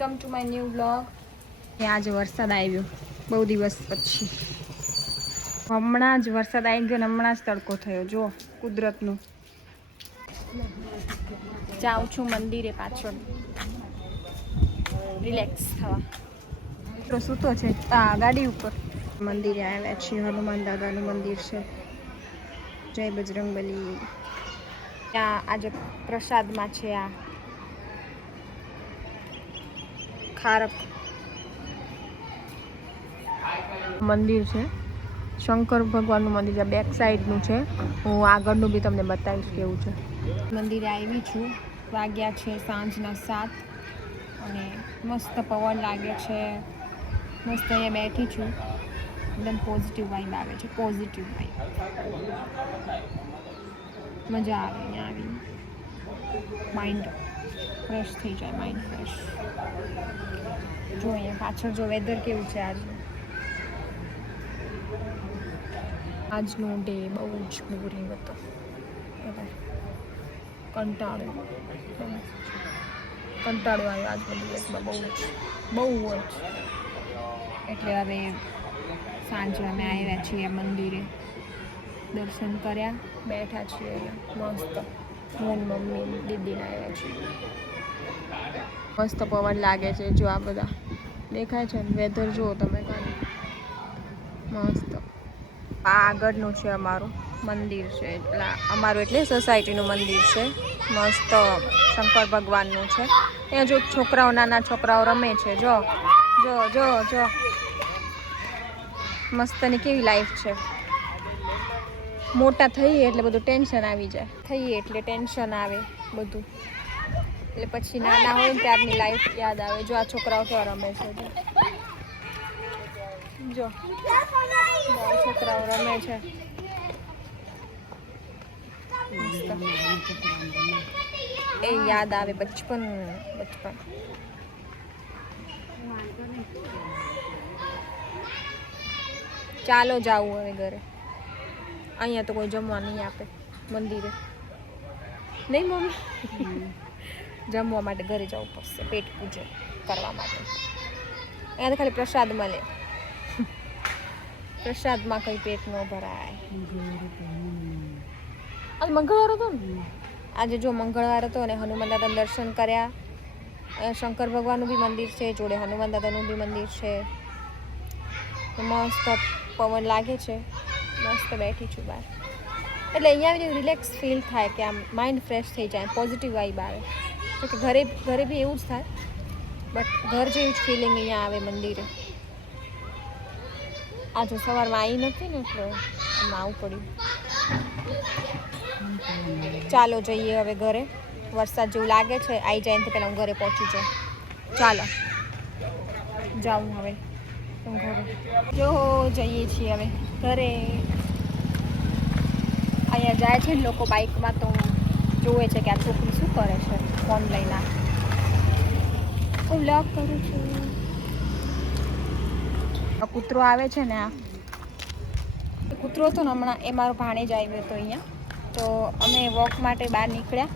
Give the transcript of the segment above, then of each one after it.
Welcome to my new blog. આજે વરસાદ આવ્યો બહુ દિવસ પછી. હમણાં જ વરસાદ આવી ગયો ને હમણાં જ તડકો થયો. જો કુદરતનું. જાઉં છું મંદિરે પાછળ રિલેક્સ થવા. તો સૂતો છે ગાડી ઉપર. મંદિરે આવ્યા છીએ. હનુમાન દાદાનું મંદિર છે. જય બજરંગબલી. ત્યાં આજે પ્રસાદમાં છે આ ખારક. મંદિર છે શંકર ભગવાનનું મંદિર છે. બેક સાઈડનું છે. હું આગળનું બી તમને બતાવીશ કેવું છે. મંદિરે આવી છું. વાગ્યા છે સાંજના 7 અને મસ્ત પવન લાગે છે. મસ્ત અહીંયા બેઠી છું. એકદમ પોઝિટિવ વાઇબ આવે છે. પોઝિટિવ વાઇબ મજા આવે અહીંયા આવી. માઇન્ડ ફ્રેશ થઈ જાય. Mind fresh. જો અહીંયા પાછળ જો વેધર કેવું છે આજનો ડે બહુ જ બોરિંગ હતો. કંટાળો આવ્યો આજના દિવસમાં બહુ જ. એટલે હવે સાંજે અમે આવ્યા છીએ મંદિરે. દર્શન કર્યા. બેઠા છીએ અહીંયા મસ્ત. હું મમ્મી દીદીને આવ્યા છીએ. મસ્ત પવન લાગે છે. જો આ બધા દેખાય છે ને વેધર જુઓ તમે ખાલી મસ્ત. આ આગળનું છે અમારું મંદિર છે. અમારું એટલે સોસાયટીનું મંદિર છે. મસ્ત શંકર ભગવાનનું છે. અહીંયા જો છોકરાઓ નાના છોકરાઓ રમે છે. જો જો જો જો મસ્તની કેવી લાઈફ છે. મોટા થઈએ એટલે બધું ટેન્શન આવી જાય. થઈએ એટલે ટેન્શન આવે બધું. એટલે પછી નાના હોય ને ત્યારની લાઈફ યાદ આવે. જો આ છોકરાઓ કેવા રમે છે. જો છોકરાઓ રમે છે. એ યાદ આવે બચપન. ચાલો જાવું હવે ઘરે. અહીંયા તો કોઈ જમવા નહીં આપે મંદિરે. નહીં મમ્મી? જમવા માટે ઘરે જવું પડશે પેટ પૂજન કરવા માટે. અહીંયા તો ખાલી પ્રસાદ મળે. પ્રસાદમાં કંઈ પેટ ન ભરાય. આજે મંગળવાર હતો ને. આજે જો મંગળવાર હતો અને હનુમાન દાદાના દર્શન કર્યા. શંકર ભગવાનનું બી મંદિર છે. જોડે હનુમાન દાદાનું બી મંદિર છે. મસ્ત પવન લાગે છે. મસ્ત બેઠી છું બહાર. એટલે અહીંયા આવીને રિલેક્સ ફીલ થાય કે આમ માઇન્ડ ફ્રેશ થઈ જાય. પોઝિટિવ વાઇબ આવે. કે ઘરે બી એવું જ થાય બટ ઘર જેવી જ ફિલિંગ અહીંયા આવે મંદિરે. આજે સવારમાં આવી નથી ને એટલે આમાં આવવું પડ્યું. ચાલો જઈએ હવે ઘરે. વરસાદ જેવું લાગે છે. આવી જાય એનાથી પહેલાં હું ઘરે પહોંચી જાઉં. ચાલો જાઉં હવે ઘરે. જો જઈએ છીએ હવે ઘરે. અહીંયા જાય છે ને લોકો બાઇકમાં તો જોવે છે કે આ છોકરી શું કરે છે. ફોન લઈને હું વ્લોગ કરું છું. કૂતરો આવે છે ને. આ કૂતરો હતો ને હમણાં એ મારો ભાણેજ આવ્યો હતો અહીંયા. તો અમે વોક માટે બહાર નીકળ્યા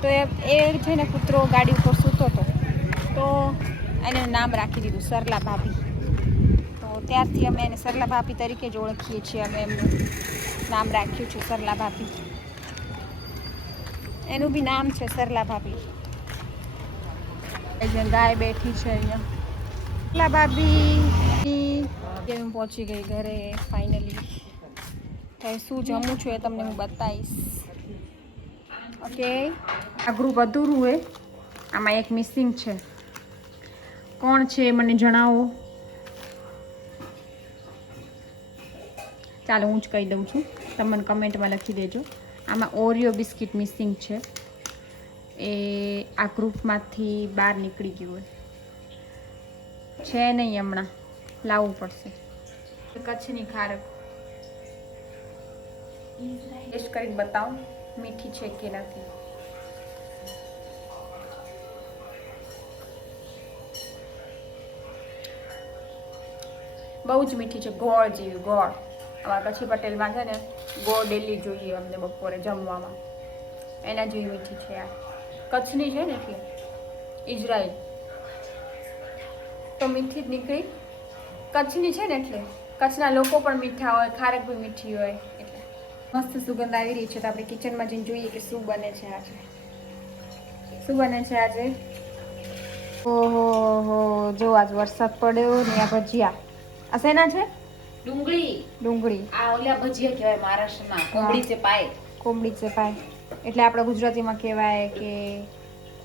તો એ છે ને કૂતરો ગાડી ઉપર સૂતો હતો. તો એને નામ રાખી દીધું સરલા ભાભી. તો ત્યારથી અમે એને સરલા ભાભી તરીકે જ ઓળખીએ છીએ. અમે એમનું નામ રાખ્યું છે સરલા ભાભી. એનું બી નામ છે સરલા ભાભી. ગાય બેઠી છે અહીંયા. સરલા ભાભી. હું પહોંચી ગઈ ઘરે ફાઇનલી. તો શું જમું છું એ તમને હું બતાવીશ. ઓકે. આ ગ્રુપ અધૂરું હોય. આમાં એક મિસિંગ છે. કોણ છે મને જણાવો. ચાલો હું જ કહી દઉં છું. તમે મને કમેન્ટમાં લખી દેજો. આમાં ઓરિયો બિસ્કિટ મિસિંગ છે. એ આ ગ્રુપમાંથી બહાર નીકળી ગયું હોય છે નહીં. હમણાં લાવવું પડશે. કચ્છની ખારક ટેસ્ટ કરીને બતાવું મીઠી છે કે નથી. બહુ જ મીઠી છે. ગોળ જેવી. ગોળ. અમારા કચ્છી પટેલમાં છે ને ગોળ ડેલી જોઈએ અમને બપોરે જમવામાં. એના જેવી મીઠી છે આ. કચ્છની છે ને એટલે ઇઝરાયલ. તો મીઠી જ નીકળી. કચ્છની છે ને એટલે કચ્છના લોકો પણ મીઠા હોય, ખારક બી મીઠી હોય એટલે મસ્ત સુગંધ આવી રહી છે. તો આપણે કિચનમાં જઈને જોઈએ કે શું બને છે આજે. શું બને છે આજે? ઓહો હો, જો આજ વરસાદ પડ્યો ને આ ભજીયા. આ શેના છે? ડુંગળી. આ ઓલા ભજીયા કહેવાય મહારાષ્ટ્રમાં, કોમડી છે પાય. કોમડી છે પાય એટલે આપણે ગુજરાતીમાં કહેવાય કે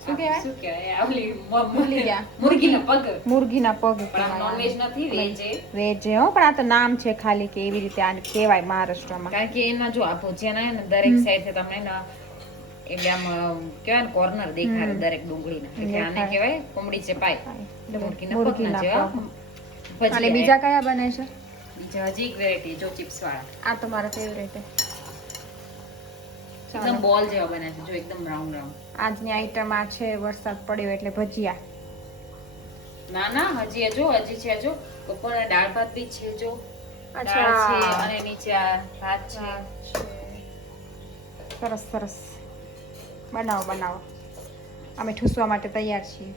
શું કહેવાય? શું કહેવાય? ઓલી ભૂલી ગયા. મુરગીના પગ. મુરગીના પગ પણ આ નોનવેજ નથી, વેજ છે. વેજ છે હો, પણ આ તો નામ છે ખાલી કે એવી રીતે આને કહેવાય મહારાષ્ટ્રમાં. કારણ કે એના જો આ ભજીયા ના ને દરેક સાઈડ થી તમને ને એટલે આમ કહેવાય ને કોર્નર દેખાડે દરેક ડુંગળીના. એટલે આને કહેવાય કોમડી છે પાય. મુરગીના પગના જેવા અને બીજા કયા બને છે? બીજા હજી એક વેરાયટી જો ચિપ્સ વાળા. આ તો મારા ફેવરેટ છે. એકદમ બોલ જેવા બને છે, જો એકદમ રાઉન્ડ રાઉન્ડ. આજની આઈટમ આ છે, વરસાદ પડ્યો એટલે ભજીયા. ના ના, હજી છે જો બપોરના દાળ ભાત બી છે જો. અચ્છા છે અને નીચે આ ભાત છે. સરસ સરસ, બનાવો. અમે ઠૂસવા માટે તૈયાર છીએ.